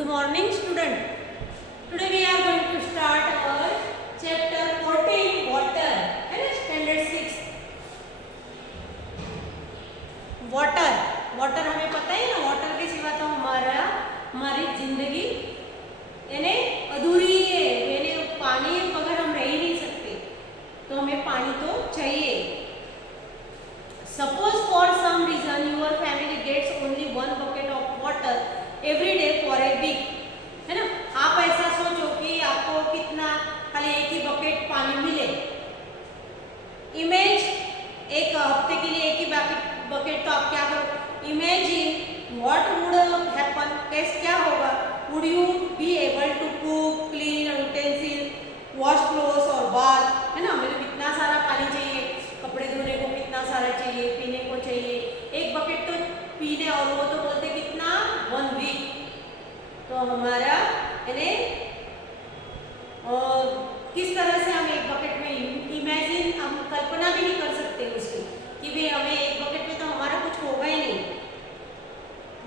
Good morning, student. Today we are going to start our chapter 14 water and standard 6 water. Water हमें पता है ना, water के सिवा तो हमारी जिंदगी यानी अधूरी है, यानी पानी बगैर हम रह ही नहीं सकते, तो हमें पानी तो चाहिए. Suppose for some reason your family gets only one bucket of water every day for a week, है ना. आप ऐसा सोचो कि आपको कितना खाली एक ही बकेट पानी मिले. इमेज एक हफ्ते के लिए एक ही बकेट, तो आप क्या करो, इमेजिन व्हाट वुड हैपन, कैसे क्या होगा. Would you be able to cook, clean utensil, wash clothes और बाथ, है ना. हमें कितना सारा पानी चाहिए, कपड़े धोने को कितना सारा चाहिए, पीने को चाहिए. एक बकेट तो पीने, और वो तो बोलते कितना 1 वीक. तो हमारा यानी किस तरह से हम एक बकेट में इमेजिन, हम कल्पना भी नहीं कर सकते उसकी कि भाई हमें एक बकेट में तो हमारा कुछ होगा ही नहीं.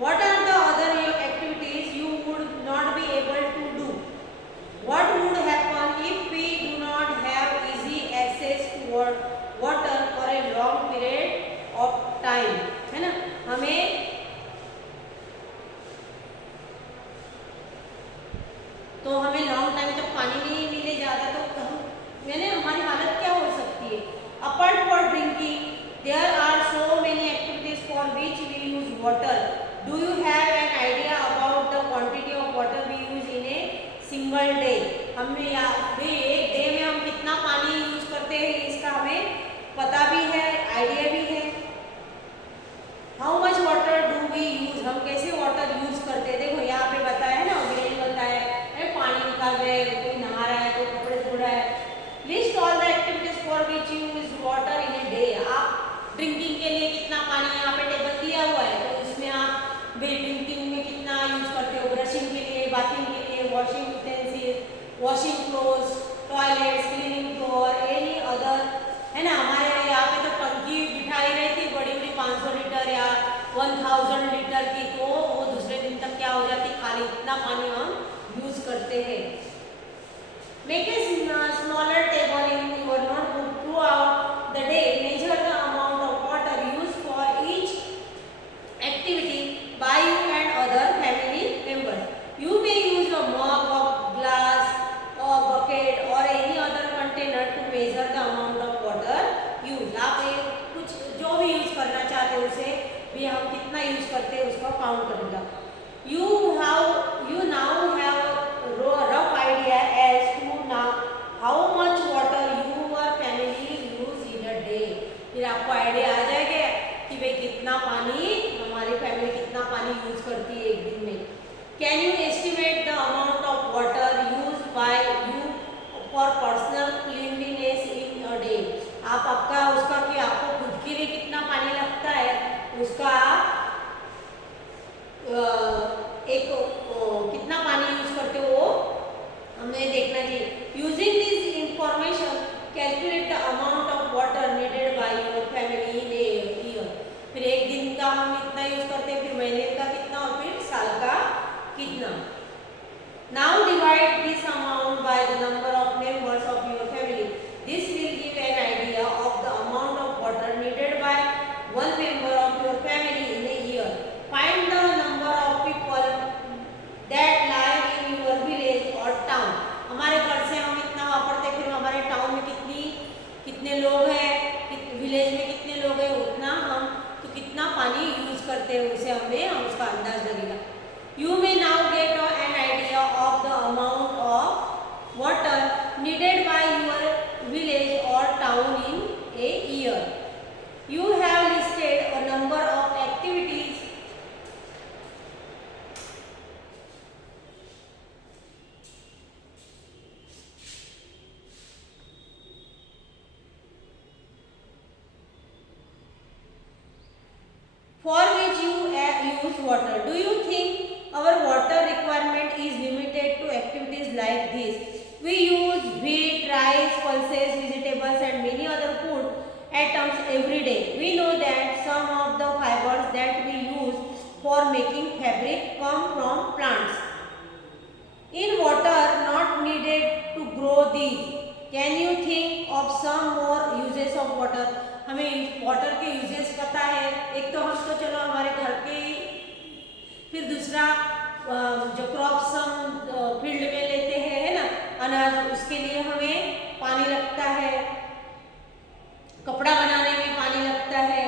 What are the other activities you would not be able to do? What would happen if we do not have easy access to water for a long period of time, है ना. हमें long time तक पानी नहीं मिले ज़्यादा, तो हम यानी हमारी हालत क्या हो सकती है. Apart for drinking there are so many activities for which we use water. Do you have an idea about the quantity of water we use in a single day. हमें एक डे में हम कितना पानी यूज करते हैं इसका हमें पता भी है, आइडिया भी है. How much water do we use, हम कैसे वाटर यूज करते हैं. देखो यहाँ पे बताया है ना, अंग्रेजी बताया है, पानी निकाल रहे हैं, कोई नहा रहा है, कोई कपड़े धो रहा है. List all the activities for which you use water in a day. आप ड्रिंकिंग के लिए कितना पानी यहाँ पे टेबल दिया हुआ है, तो इसमें आप ड्रिंकिंग में कितना यूज करते हो. ब्रशिंग के लिए, बाथिंग के लिए, washing utensil, washing clothes, toilets, cleaning floor, any other, है ना. हमारे यहाँ पे तो टंकी बिठाई रहती बड़ी बड़ी 500 लीटर या 1000 लीटर की, तो वो दूसरे दिन तक क्या हो जाती, खाली इतना पानी हम यूज करते हैं. Make a smaller table in your notebook throughout the day. Measure the amount of water use for each activity by you and other family members. You may use a mug और glass और bucket और any other container to measure the amount of water use. आप कुछ जो भी use करना चाहते हो उसे भी हम कितना यूज करते हैं उसका काउंट करेगा. You now have a rough idea as to now how much water your family use in a day. फिर आपको आइडिया आ जाएगा कि भाई कितना पानी हमारी फैमिली कितना पानी यूज करती है एक दिन में. Can you estimate the amount of water used by you for personal cleanliness in a day? आप आपका उसका कि आपको खुद के लिए कितना पानी लगता है उसका एक कितना पानी यूज करते हो वो हमें देखना चाहिए. Using this information calculate the amount of water needed by your family in a year. फिर एक दिन का हम इतना यूज करते हैं, फिर महीने का कितना और फिर साल का कितना. Now divide this amount by the number of members of your family. This will give an idea of the amount of water needed by one member of your family in a year. Find the number of people that live in your village or town. हमारे घर से हम इतना वापरते, फिर हमारे town में कितने लोग हैं, विलेज में कितने लोग हैं, उतना हम तो कितना पानी यूज करते हैं उसे हम उसका अंदाज लगेगा. You may now get an idea of the amount of water needed by your village or town in a year. You have listed a number of activities for which you use water. Do you think our water requirement is limited to activities like this? We use wheat, rice, pulses, vegetables and many other food items every day. We know that some of the fibers that we use for making fabric come from plants. these, can you think of some more uses of water? हमें water के uses पता है, एक तो हम तो चलो हमारे घर के, फिर दूसरा जो क्रॉप्स हम फील्ड में लेते हैं है ना अनाज, उसके लिए हमें पानी लगता है, कपड़ा बनाने में पानी लगता है।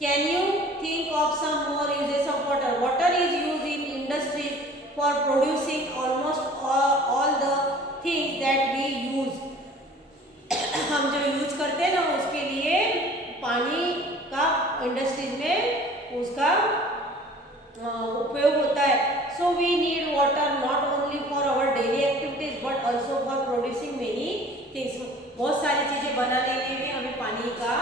Can you think of some more uses of water? Water is used in industries for producing almost all the things that we use. हम जो यूज करते हैं ना उसके लिए पानी का इंडस्ट्रीज में उसका उपयोग होता है। So we need water not only for our daily activities but also for producing many things. बहुत सारी चीजें बनाने में भी हमें पानी का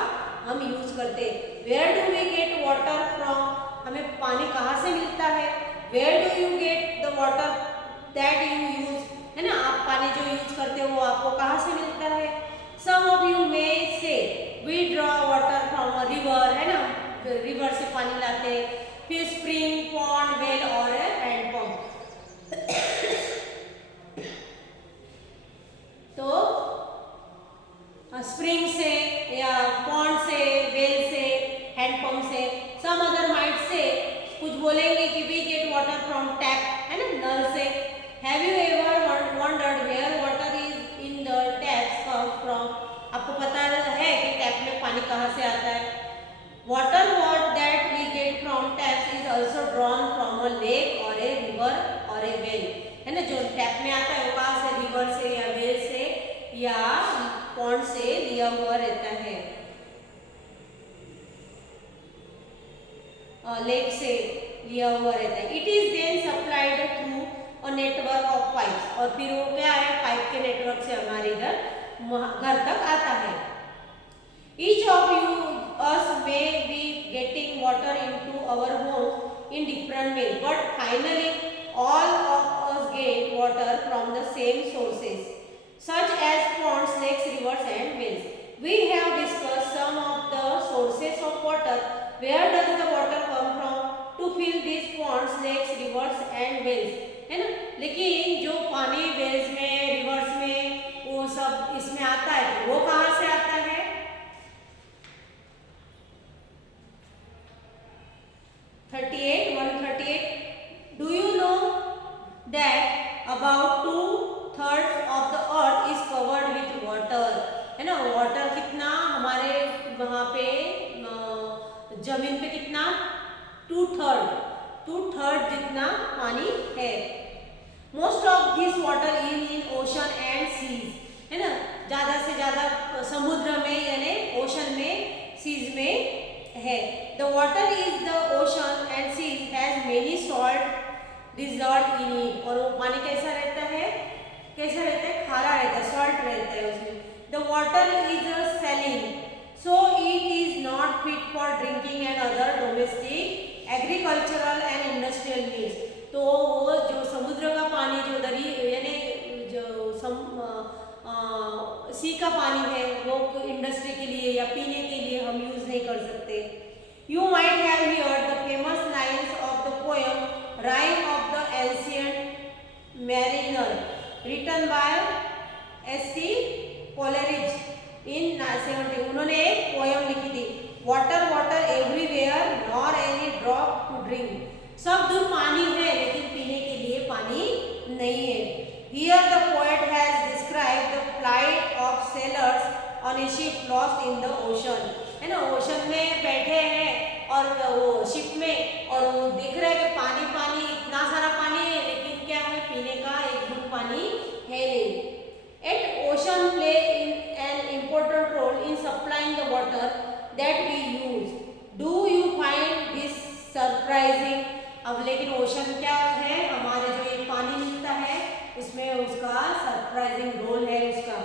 हम यूज करते हैं। Where do we get water from? हमें पानी कहाँ से मिलता है? Where do you get the water that you use? है ना, आप पानी जो यूज करते हो आपको कहाँ से मिलता है? Some of you may say we draw water from a river, है ना, रिवर से पानी लाते हैं, फिर स्प्रिंग, पॉन्ड, वेल और हैंड पंप। तो स्प्रिंग से या पॉन्ड से, वेल से, हैंड पंप से। सम अदर माइट से, कुछ बोलेंगे कि we get water from tap, है ना, नल से। Have you ever wondered where water is in the taps come from? आपको पता है कि टैप में पानी कहाँ से आता है? Water what that we get from taps is also drawn from a lake or a river or a well, है ना, जो टैप में आता है वो कहाँ से, रिवर से या वेल से या पॉन्ड से लिया हुआ रहता है, लेक से लिया हुआ रहता है। It is then supplied through a network of pipes, और फिर वो क्या है, पाइप के नेटवर्क से हमारे इधर घर तक आता है। Each of you us may be getting water into our homes in different ways, but finally all of us get water from the same sources, such as ponds, lakes, rivers and wells. We have discussed some of the sources of water. Where does the water come from to fill these ponds, lakes, rivers and wells? है ना, लेकिन जो पानी Wales में, reverse में, वो सब इसमें आता है, वो कहाँ से आता है? 138. Do you know that about 2/3 of the earth is covered with water? है ना, वाटर कितना हमारे वहाँ पे जमीन पे कितना, 2/3 जितना पानी है। Most of this water in ocean and seas, है ना, ज़्यादा से ज़्यादा समुद्र में यानी ओशन में, सीज में है। The water is the ocean and seas has many salt dissolved in it, और वो पानी कैसा रहता है, कैसा रहता है, खारा रहता है, सॉल्ट रहता है उसमें। The water is saline, so it is not fit for drinking and other domestic, agricultural and industrial needs. तो वो जो समुद्र का पानी, जो दरी यानी जो सी का पानी है, वो इंडस्ट्री के लिए या पीने के लिए हम यूज नहीं कर सकते। You might have heard the famous lines of the poem Rime of the Ancient Mariner, written by S.T. Coleridge in 17। उन्होंने एक पोयम लिखी थी, water water everywhere nor any drop to drink. सब दूर पानी है लेकिन पीने के लिए पानी नहीं है। Here the poet has described the plight of sailors on a ship lost in the ocean, है ना, ओशन में बैठे हैं और वो शिप में, और वो दिख रहा है कि पानी पानी, इतना सारा पानी है लेकिन क्या है, पीने का एक बूंद पानी है नहीं। At ocean play in an important role in supplying the water that we use. Do you find this surprising? अब लेकिन ओशन क्या है, हमारे जो ये पानी मिलता है उसमें उसका सरप्राइजिंग रोल है उसका।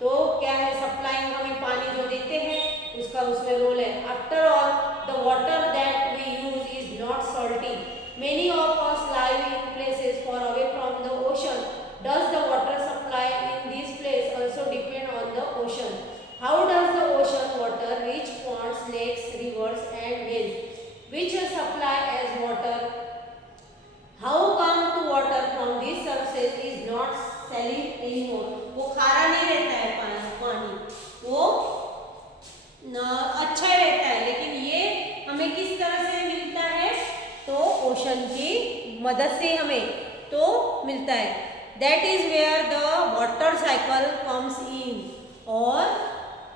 तो क्या है, सप्लाइंग, हमें पानी जो देते हैं उसका उसमें रोल है। After all the water that we use is not salty. Many of us live in places far away from the ocean. Does the water supply in this place also depend on the ocean? How does the ocean water reach ponds, lakes, rivers and wells which supply as water not selling any more, वो खारा नहीं रहता है पानी, वो अच्छा रहता है। लेकिन ये हमें किस तरह से मिलता है, तो ओशन की मदद से हमें तो मिलता है। That is where the water cycle comes in. और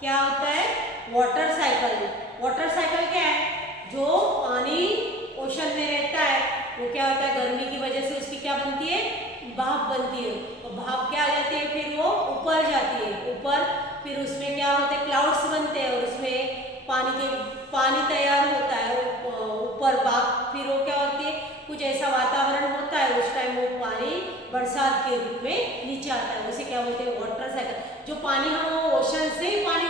क्या होता है वाटर साइकिल? वाटर साइकिल क्या है? जो पानी ओशन में रहता है वो क्या होता है, गर्मी की वजह से उसकी क्या बनती है, भाप बनती है। और भाप क्या आ जाती है, फिर वो ऊपर जाती है, ऊपर फिर उसमें क्या होते हैं, क्लाउड्स बनते हैं और उसमें पानी तैयार होता है ऊपर भाप, फिर वो क्या होती है, कुछ ऐसा वातावरण होता है, उस टाइम वो पानी बरसात के रूप में नीचे आता है, उसे क्या बोलते हैं, वाटर साइकिल। जो पानी हम